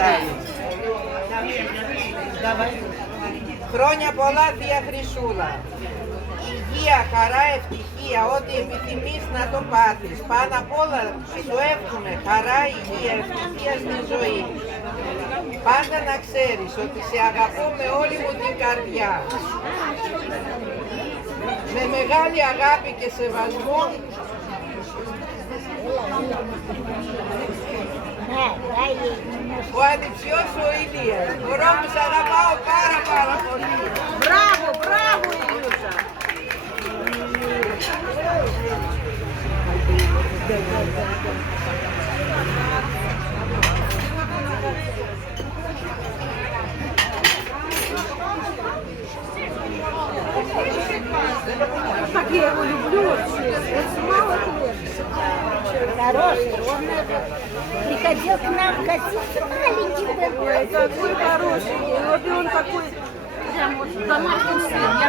χορτάρι. Χρόνια πολλά, θεία Χρυσούλα. Υγεία, χαρά, ευτυχία, ό,τι επιθυμείς να το πάθεις. Πάνω απ' όλα σου εύχομαι χαρά, υγεία, ευτυχία στη ζωή. Πάντα να ξέρεις ότι σε αγαπώ με όλη μου την καρδιά. Με μεγάλη αγάπη και σεβασμό, ο ανιψιός σου ο Ηλίας. Μπορώ που σ' αγαπάω πάρα πολύ. Μπράβο, μπράβο Ηλιούσα. Так я его люблю вообще. Он мало лет. Хороший, он приходил к нам катиться маленький такой. Какой хороший. Вот и он такой прям вот домашний сын. Я